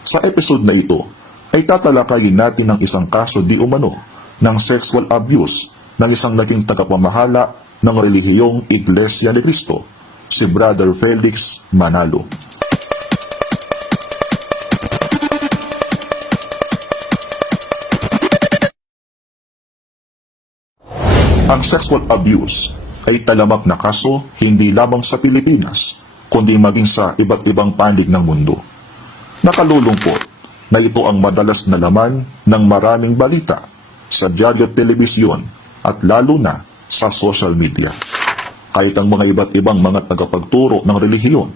Sa episode na ito, ay tatalakayin natin ang isang kaso di umano ng sexual abuse ng isang naging tagapamahala ng relihiyong Iglesia ni Cristo, si Brother Felix Manalo. Ang sexual abuse ay talamak na kaso hindi lamang sa Pilipinas, kundi maging sa iba't ibang panig ng mundo. Nakalulungkot na ito ang madalas na laman ng maraming balita sa dyaryo at telebisyon at lalo na sa social media. Kahit ang mga iba't ibang mga tagapagturo ng relihiyon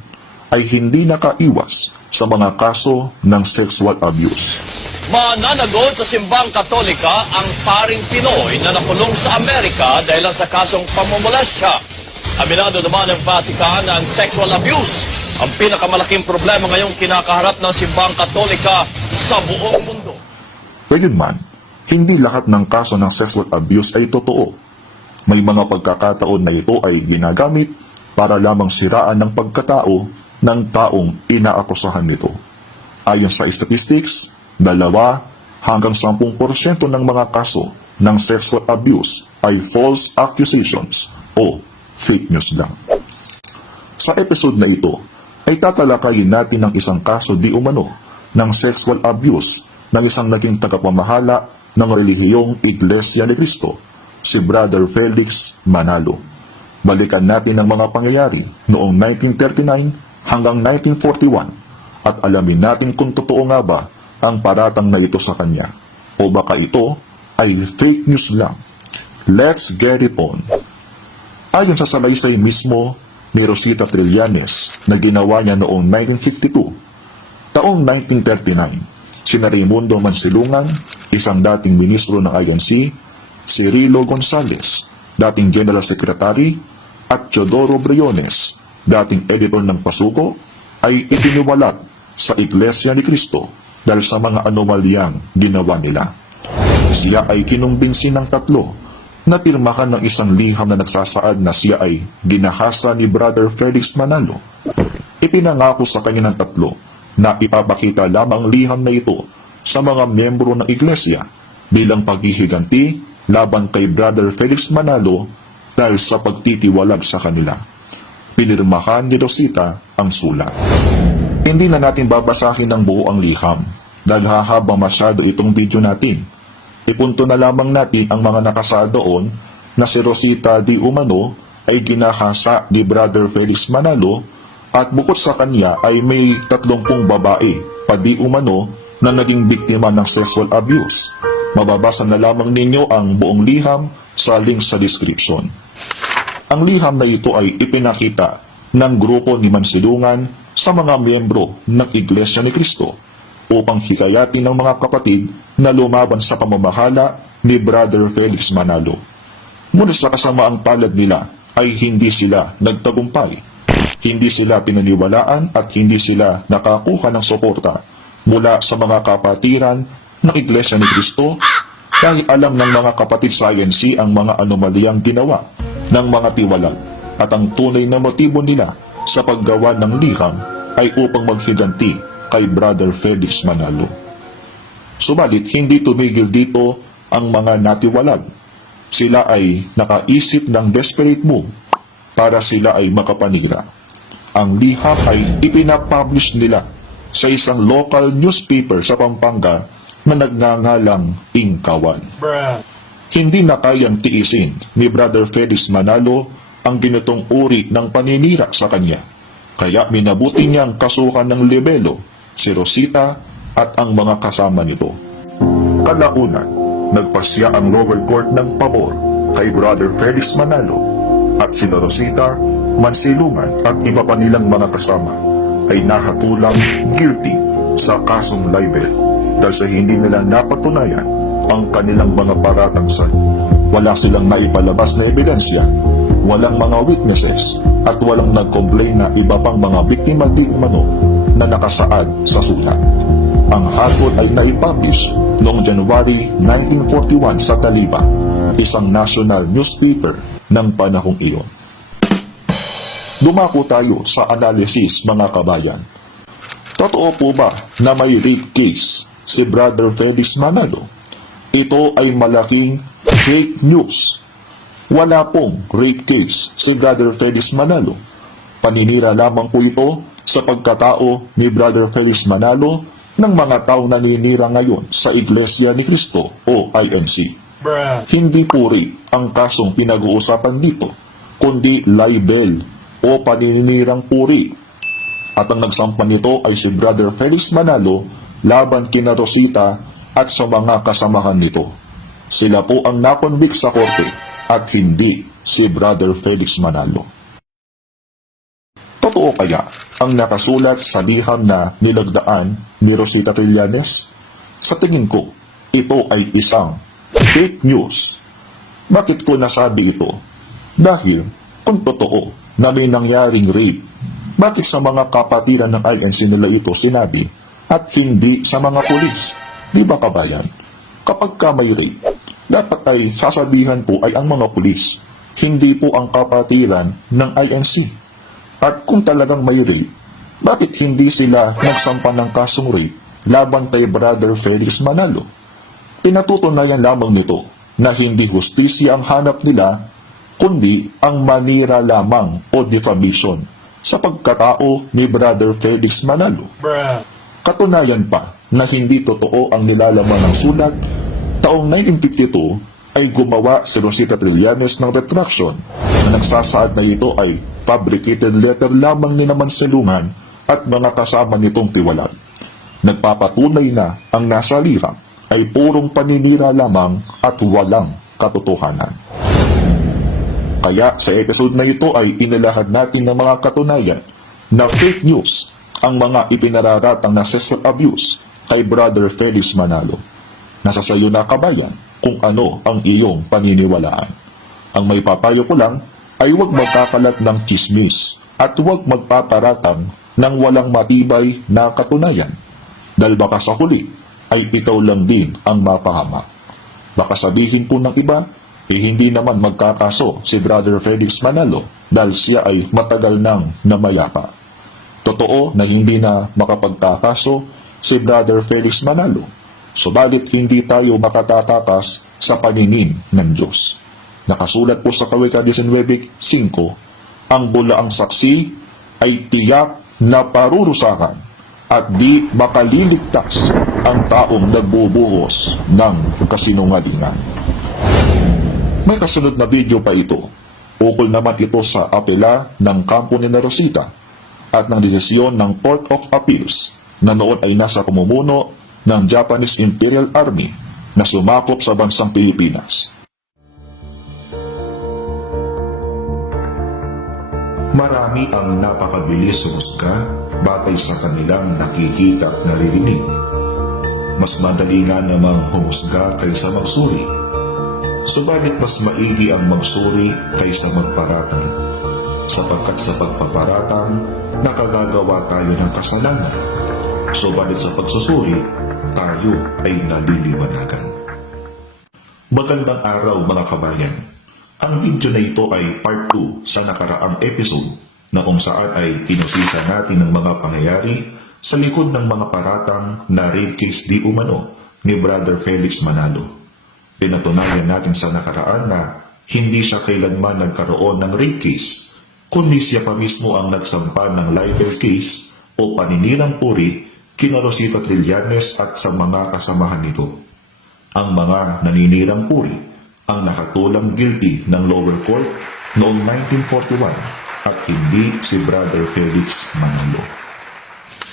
ay hindi nakaiwas sa mga kaso ng sexual abuse. Mananagot sa simbang Katolika ang paring Pinoy na nakulong sa Amerika dahil sa kasong pamomolestya. Aminado naman ng Vatican na ang sexual abuse ang pinakamalaking problema ngayong kinakaharap ng simbang Katolika sa buong mundo. Gayunman, hindi lahat ng kaso ng sexual abuse ay totoo. May mga pagkakataon na ito ay ginagamit para lamang siraan ng pagkatao ng taong inaakusahan nito. Ayon sa statistics, 2 hanggang 10% ng mga kaso ng sexual abuse ay false accusations o fake news lang. Sa episode na ito, ay tatalakayin natin ang isang kaso di umano ng sexual abuse ng isang naging tagapamahala ng relihiyong Iglesia ni Cristo, si Brother Felix Manalo. Balikan natin ang mga pangyayari noong 1939 hanggang 1941 at alamin natin kung totoo nga ba ang paratang na ito sa kanya o baka ito ay fake news lang. Let's get it on. Ayon sa salaysay mismo ni Rosita Trillanes na ginawa niya noong 1952, taong 1939, sina Raimundo Mansilungan, isang dating ministro ng INC, Cirilo Gonzales, dating General Secretary, at Teodoro Briones, dating editor ng Pasuko, ay itiniwalat sa Iglesia ni Cristo dahil sa mga anomalyang ginawa nila. Siya ay kinumbinsi ng tatlo na pirmahan ng isang liham na nagsasaad na siya ay ginahasa ni Brother Felix Manalo. Ipinangako sa kanya ng tatlo na ipapakita lamang liham na ito sa mga miyembro ng Iglesia bilang paghihiganti laban kay Brother Felix Manalo dahil sa pagtitiwalag sa kanila. Pinirmahan ni Rosita ang sulat. Hindi na natin babasahin ng buo ang liham dahil hahaba masyado itong video natin. Ipunto na lamang natin ang mga nakasa doon na si Rosita di umano ay ginahasa ni Brother Felix Manalo at bukod sa kanya ay may 30 babae pa di umano na naging biktima ng sexual abuse. Mababasa na lamang ninyo ang buong liham sa link sa description. Ang liham na ito ay ipinakita ng grupo ni Mansilungan sa mga miyembro ng Iglesia ni Cristo upang hikayatin ng mga kapatid na lumaban sa pamamahala ni Brother Felix Manalo. Ngunit sa kasamaang palad nila ay hindi sila nagtagumpay. Hindi sila pinaniwalaan at hindi sila nakakuha ng suporta mula sa mga kapatiran ng Iglesia ni Cristo dahil alam ng mga kapatid sa INC ang mga anomalyang ginawa ng mga tiwalag at ang tunay na motibo nila sa paggawa ng liham ay upang maghiganti kay Brother Felix Manalo. Subalit hindi tumigil dito ang mga natiwalag. Sila ay nakaisip ng desperate move para sila ay makapanira. Ang liham ay ipinapublish nila sa isang local newspaper sa Pampanga na nagngangalang Ingkawan. Hindi na kayang tiisin ni Brother Felix Manalo ang ginitong uri ng paninira sa kanya. Kaya minabuti niyang kasuhan ng libelo si Rosita at ang mga kasama nito. Kalaunan, nagpasya ang lower court ng pabor kay Brother Felix Manalo at si Rosita, Mansilungan at iba pa nilang mga kasama ay nahatulang guilty sa kasong libel dahil sa hindi nila napatunayan ang kanilang mga paratangsan. Wala silang naipalabas na ebidensya, walang mga witnesses at walang nag-complain na iba pang mga biktima di umano na nakasaad sa sulat. Ang hatol ay naipublish noong January 1941 sa Taliba, isang national newspaper ng panahong iyon. Dumako tayo sa analysis mga kabayan. Totoo po ba na may rape case si Brother Felix Manalo? Ito ay malaking fake news. Wala pong rape case si Brother Felix Manalo. Paninira lamang po ito sa pagkatao ni Brother Felix Manalo ng mga taong naninira ngayon sa Iglesia ni Cristo o INC. Hindi po rape ang kasong pinag-uusapan dito, kundi libel o paninirang puri. At ang nagsampa nito ay si Brother Felix Manalo laban kina Rosita at sa mga kasamahan nito. Sila po ang nakonvict sa korte at hindi si Brother Felix Manalo. Totoo kaya ang nakasulat sa liham na nilagdaan ni Rosita Trillanes? Sa tingin ko, ito ay isang fake news. Bakit ko nasabi ito? Dahil kung totoo na may nangyaring rape, bakit sa mga kapatiran ng INC nila ito sinabi at hindi sa mga pulis? Di ba kabayan? Kapag ka may rape, dapat ay sasabihan po ay ang mga pulis, hindi po ang kapatiran ng INC. At kung talagang may rape, bakit hindi sila nagsampa ng kasong rape laban kay Brother Felix Manalo? Pinatutunayan lamang nito na hindi hustisya ang hanap nila, kundi ang manira lamang o defamation sa pagkatao ni Brother Felix Manalo. Katunayan pa na hindi totoo ang nilalaman ng sulat, taong 1952 ay gumawa si Rosita Trillanes ng retraction na nagsasaad na ito ay fabricated letter lamang ni naman Salungan at mga kasama nitong tiwalat. Nagpapatunay na ang nasa liham ay purong paninira lamang at walang katotohanan. Kaya sa episode na ito ay inilahad natin ng mga katunayan na fake news ang mga ipinararatang na sexual abuse kay Brother Felix Manalo. Nasa sayo na kabayan kung ano ang iyong paniniwalaan. Ang may papayo ko lang ay huwag magkakalat ng chismis at huwag magpaparatang ng walang matibay na katunayan. Dahil baka sa huli ay ikaw lang din ang mapahamak. Baka sabihin po ng iba, hindi naman magkakaso si Brother Felix Manalo dahil siya ay matagal nang namayapa. Totoo na hindi na makapagkakaso si Brother Felix Manalo, subalit hindi tayo makatatakas sa paningin ng Diyos. Nakasulat po sa Kawikaan 19:5, ang bulaang saksi ay tiyak na parurusahan at di makaliligtas ang taong nagbubuhos ng kasinungalingan. May kasunod na video pa ito. Ukol naman ito sa apela ng kampo ni Rosita at ng desisyon ng Court of Appeals na noon ay nasa pamumuno ng Japanese Imperial Army na sumakop sa bansang Pilipinas. Marami ang napakabilis humusga batay sa kanilang nakikita at naririnig. Mas madali nga namang humusga kaysa magsuri. Subalit mas maigi ang magsuri kaysa magparatang. Sapagkat sa pagpaparatang, nakagagawa tayo ng kasalanan. Subalit sa pagsusuri, tayo ay naliliwanagan. Magandang araw mga kabayan. Ang video na ito ay part 2 sa nakaraang episode na kung saan ay kinusisa natin ng mga pangyayari sa likod ng mga paratang na rape case di umano ni Brother Felix Manalo. Pinatunayan natin sa nakaraan na hindi siya kailanman nagkaroon ng rape case, kundi siya pa mismo ang nagsampa ng libel case o paninirang puri kina Rosita Trillanes at sa mga kasamahan nito. Ang mga naninirang puri ang nakatulang guilty ng lower court noong 1941 at hindi si Brother Felix Manalo.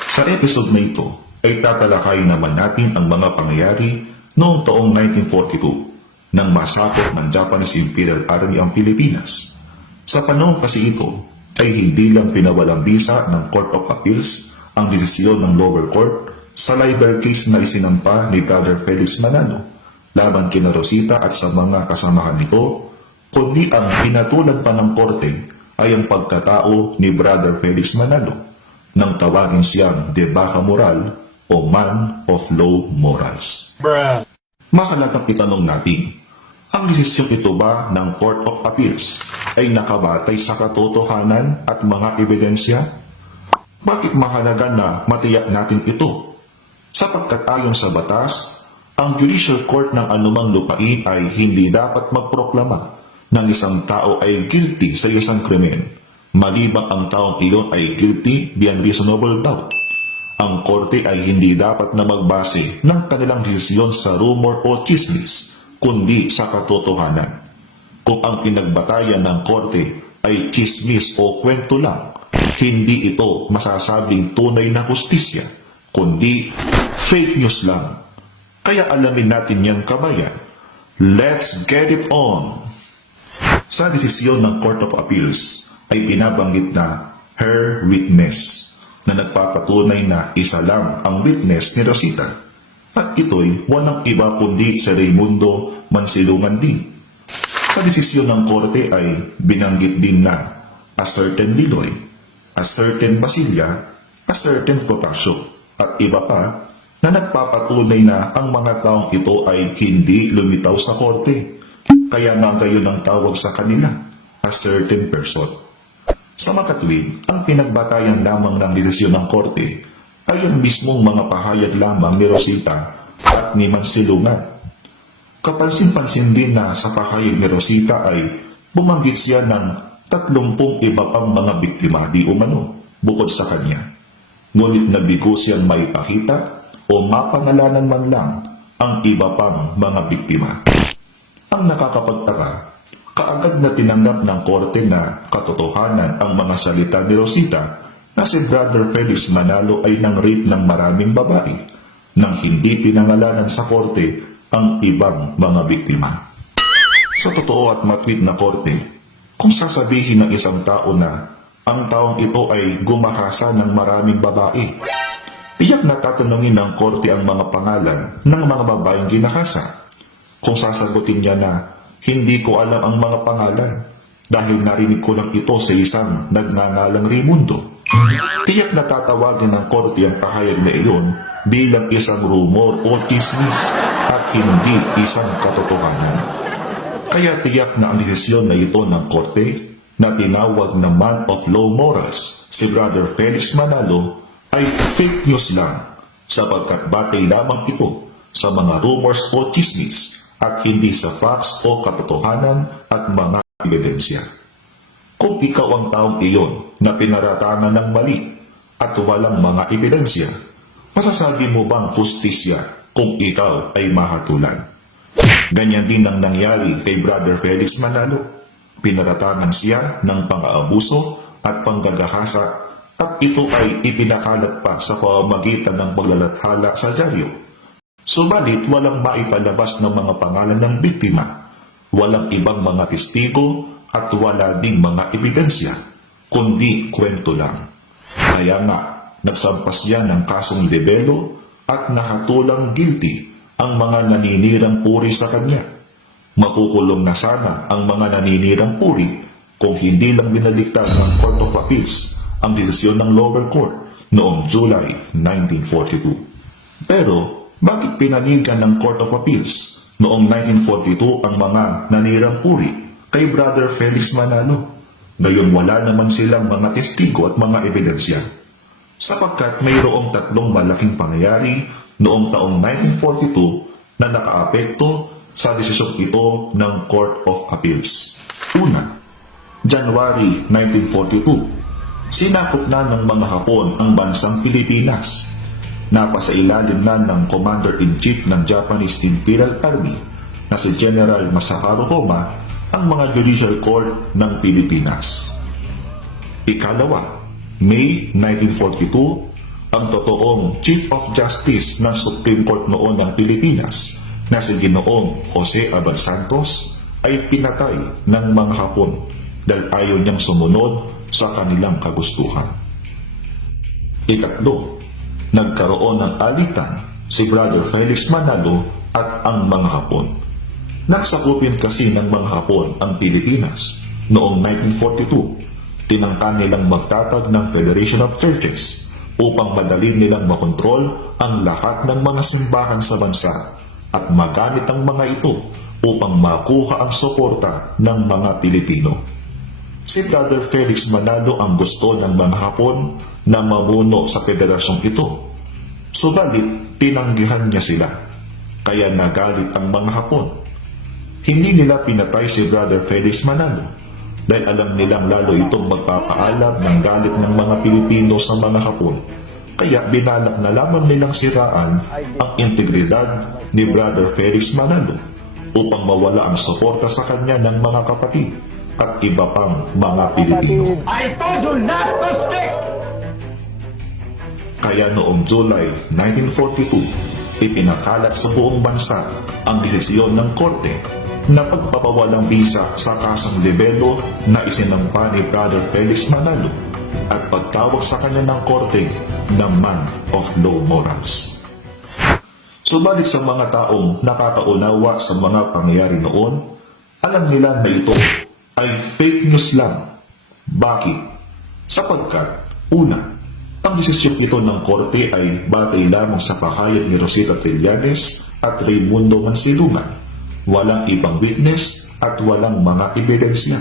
Sa episode na ito ay tatalakayin naman natin ang mga pangyayari noong taong 1942 nang masakop ng Japanese Imperial Army ang Pilipinas. Sa panahon kasi ito ay hindi lang pinawalang bisa ng Court of Appeals ang desisyon ng lower court sa libel case na isinampa ni Brother Felix Manalo laban kina Rosita at sa mga kasamahan nito, kundi ang hinatulan pa ng korte ay ang pagkatao ni Brother Felix Manalo nang tawagin siyang debaka moral o man of low morals. Mahalagang itanong natin, ang desisyon ito ba ng Court of Appeals ay nakabatay sa katotohanan at mga ebidensya? Bakit mahalaga na matiyak natin ito? Sapagkat ayon sa batas, ang judicial court ng anumang lupain ay hindi dapat magproklama ng isang tao ay guilty sa isang krimen, maliban ang taong iyon ay guilty beyond reasonable doubt. Ang korte ay hindi dapat na magbase ng kanilang desisyon sa rumor o chismis, kundi sa katotohanan. Kung ang pinagbatayan ng korte ay chismis o kwento lang, hindi ito masasabing tunay na hustisya, kundi fake news lang. Kaya alamin natin yan, kabayan. Let's get it on! Sa desisyon ng Court of Appeals ay binabanggit na her witness na nagpapatunay na isa lang ang witness ni Rosita at ito'y walang iba kundi si Raimundo Mansilungan din. Sa desisyon ng korte ay binanggit din na a certain Liloy, a certain Basilia, a certain Protasio at iba pa na nagpapatunay na ang mga taong ito ay hindi lumitaw sa korte. Kaya nga gayon ang tawag sa kanila, a certain person. Sa makatwid, ang pinagbatayan lamang ng desisyon ng korte ay ang mismong mga pahayag lamang ni Rosita at ni Mansilungan. Kapansin-pansin din na sa pahayag ni Rosita ay bumanggit siya ng 30 iba pang mga biktima di umano bukod sa kanya. Ngunit nabigo siyang maipakita o mapangalanan man lang ang iba pang mga biktima. Ang nakakapagtaka, kaagad na tinanggap ng korte na katotohanan ang mga salita ni Rosita na si Brother Felix Manalo ay nang-rape ng maraming babae nang hindi pinangalanan sa korte ang ibang mga biktima. Sa totoo at matwid na korte, kung sasabihin ng isang tao na ang taong ito ay gumakasa ng maraming babae, tiyak na tatanungin ng korte ang mga pangalan ng mga babaeng ginakasa. Kung sasagutin niya na hindi ko alam ang mga pangalan dahil narinig ko lang ito sa isang nagngangalang Raimundo, tiyak na tatawagan ng korte ang pahayag na iyon bilang isang rumor o chismis at hindi isang katotohanan. Kaya tiyak na ang desisyon na ito ng korte na tinawag na man of low morals si Brother Felix Manalo ay fake news lang sapagkat batay lamang ito sa mga rumors o chismis at hindi sa facts o katotohanan at mga ebidensya. Kung ikaw ang taong iyon na pinaratangan ng mali at walang mga ebidensya, masasabi mo bang hustisya kung ikaw ay mahatulan? Ganyan din ang nangyari kay Brother Felix Manalo. Pinaratangan siya ng pang-aabuso at panggagahasa at ito ay ipinakalat pa sa pamamagitan ng paglalathala sa dyaryo. Subalit walang maipalabas ng mga pangalan ng biktima, walang ibang mga testigo at wala ding mga ebidensya, kundi kwento lang. Kaya nga, nagsampas yan ng kasong libelo at nakatulang guilty ang mga naninirang puri sa kanya. Makukulong na sana ang mga naninirang puri kung hindi lang binaligtad ng Court of Appeals ang desisyon ng lower court noong July 1942. Pero, bakit pinanigan ng Court of Appeals noong 1942 ang mga nanirang puri kay Brother Felix Manalo? Ngayon wala naman silang mga testigo at mga ebidensya. Sapagkat mayroong 3 malaking pangyayari noong taong 1942 na nakaapekto sa desisyong ito ng Court of Appeals. Una, January 1942, sinakop na ng mga Hapon ang bansang Pilipinas. Napasailalim na ng Commander-in-Chief ng Japanese Imperial Army na si General Masaharu Homa ang mga judicial court ng Pilipinas. Ikalawa, May 1942, ang totoong Chief of Justice ng Supreme Court noon ng Pilipinas na si Ginoong Jose Abad Santos ay pinatay ng mga Hapon dahil ayaw niyang sumunod sa kanilang kagustuhan. Ikatlo, nagkaroon ng alitan si Brother Felix Manalo at ang mga Hapon. Nagsakupin kasi ng mga Hapon ang Pilipinas noong 1942. Tinangka nilang magtatag ng Federation of Churches upang madali nilang makontrol ang lahat ng mga simbahan sa bansa at magamit ang mga ito upang makuha ang suporta ng mga Pilipino. Si Brother Felix Manalo ang gusto ng mga Hapon na mamuno sa federasyong ito. Subalit, tinanggihan niya sila. Kaya nagalit ang mga Hapon. Hindi nila pinatay si Brother Felix Manalo dahil alam nilang lalo itong magpapaalab ng galit ng mga Pilipino sa mga Hapon. Kaya binalak na lamang nilang siraan ang integridad ni Brother Felix Manalo upang mawala ang suporta sa kanya ng mga kapatid at iba pang mga Pilipino. I told you not to speak! Kaya noong July 1942, ipinakalat sa buong bansa ang desisyon ng korte na pagpapawalang bisa sa kasong libelo na isinampa ni Brother Felix Manalo at pagtawag sa kanya ng korte na man of low morals. Subalit sa mga taong nakakaunawa sa mga pangyayari noon, alam nila na ito ay fake news lang. Bakit? Sapagkat, una, ang desisyong ito ng korte ay batay lamang sa pahayag ni Rosita Trillanes at Raimundo Mansilungan. Walang ibang witness at walang mga ebidensya.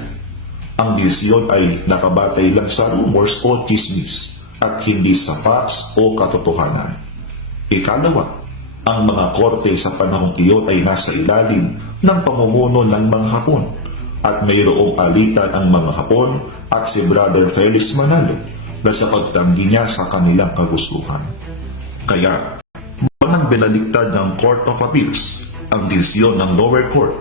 Ang desisyon ay nakabatay lang sa rumors o chismis at hindi sa facts o katotohanan. Ikalawa, ang mga korte sa panahong iyon ay nasa ilalim ng pamumuno ng mga Hapon at mayroong alitan ang mga Hapon at si Brother Felix Manalo na sa pagtanggi niya sa kanilang kagustuhan. Kaya, walang binaliktad ng Court of Appeals ang desisyon ng lower court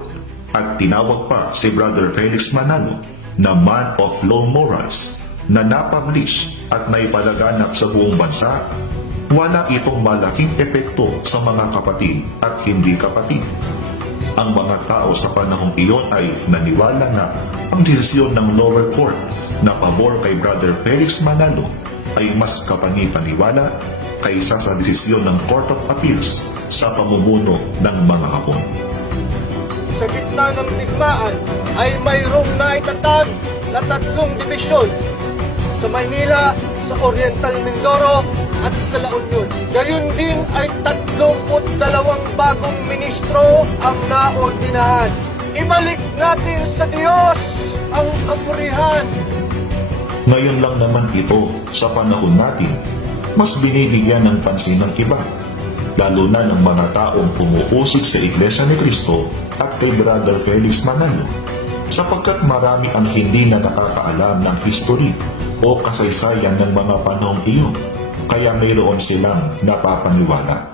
at tinawag pa si Brother Felix Manalo na man of low morals na napublish at naipalaganap sa buong bansa. Wala itong malaking epekto sa mga kapatid at hindi kapatid. Ang mga tao sa panahong iyon ay naniwala na ang desisyon ng lower court na pabor kay Brother Felix Manalo ay mas kapani-paniwala kaysa sa desisyon ng Court of Appeals sa pamumuno ng mga Hapon. Sa gitna ng digmaan ay mayroong naitatag na 3 dibisyon sa Maynila, sa Oriental Mindoro at sa La Union. Gayun din ay 32 bagong ministro ang naordinahan. Ibalik natin sa Diyos ang kapurihan. Ngayon lang naman ito sa panahon natin, mas binibigyan ng pansin ng iba, lalo na ng mga taong pumuusig sa Iglesia ni Cristo at kay Brother Felix Manalo, sapagkat marami ang hindi na nakakaalam ng history o kasaysayan ng mga panahong iyon, kaya mayroon silang napapaniwala.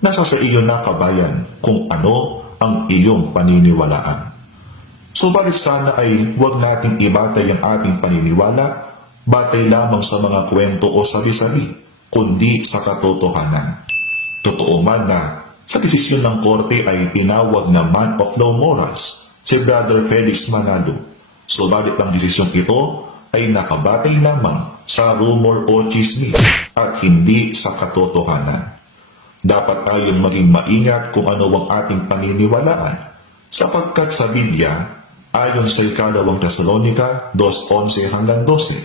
Nasa sa iyo na kabayan kung ano ang iyong paniniwalaan. Subalit sana ay huwag nating ibatay ang ating paniniwala batay lamang sa mga kwento o sabi-sabi, kundi sa katotohanan. Totoo man na sa desisyon ng korte ay tinawag na man of low morals si Brother Felix Manalo. Subalit ang desisyon ito ay nakabatay lamang sa rumor o chismis at hindi sa katotohanan. Dapat tayong maging maingat kung ano ang ating paniniwalaan, sapagkat sa Biblia, ayon sa 2 Tesalonica 2:11-12,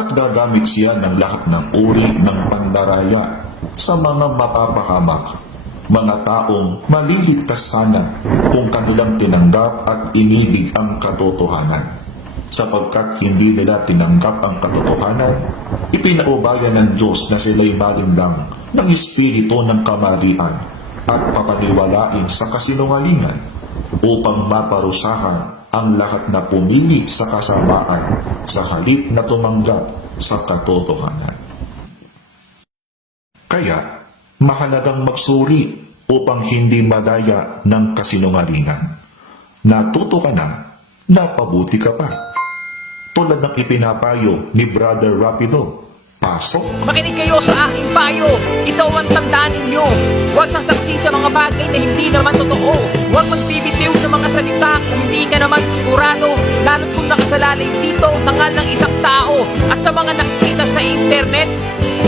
at gagamit siya ng lahat ng uri ng pandaraya sa mga mapapahamak, mga taong maliligtas sana kung kanilang tinanggap at inibig ang katotohanan. Sapagkat hindi nila tinanggap ang katotohanan, ipinaubayan ng Diyos na sila'y malinlang ng espiritu ng kamarian at papaniwalain sa kasinungalingan upang maparusahan ang lahat na pumili sa kasamaan sa halip na tumanggap sa katotohanan. Kaya, mahalagang magsuri upang hindi madaya ng kasinungalingan. Natuto ka na, napabuti ka pa. Tulad ng ipinapayo ni Brother Rapido, pasok. Makinig kayo sa aking payo. Ito ang tandaan ninyo. Huwag sasaksi sa mga bagay na hindi naman totoo. Huwag magbibitiw ng mga salita kung hindi ka naman sigurado, lalo't kung nakasalalay dito tangal ng isang tao. At sa mga nakikita sa internet,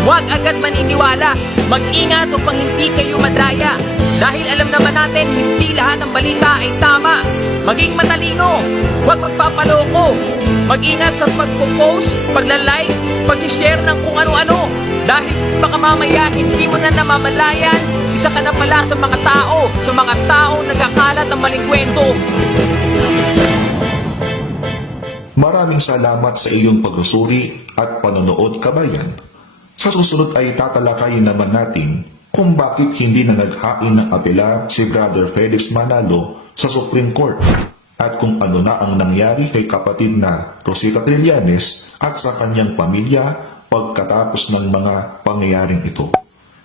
huwag agad maniniwala. Mag-ingat upang hindi kayo madaya. Dahil alam naman natin, hindi lahat ng balita ay tama. Maging matalino. Huwag magpapaloko. Mag-ingat sa pagpo-post, pagla-like, pag-share ng kung ano-ano. Dahil baka mamaya hindi mo na namamalayan, isa ka na pala sa mga tao nagkakalat ng maling kwento. Maraming salamat sa iyong pagsusuri at panonood, kabayan. Sa susunod ay tatalakayin naman natin kung bakit hindi na naghain ng apela si Brother Felix Manalo sa Supreme Court at kung ano na ang nangyari kay kapatid na Rosita Trillanes at sa kanyang pamilya pagkatapos ng mga pangyayaring ito.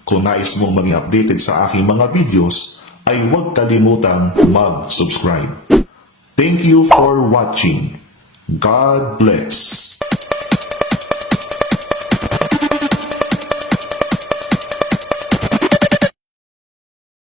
Kung nais mong maging updated sa aking mga videos, ay huwag kalimutang mag-subscribe. Thank you for watching. God bless.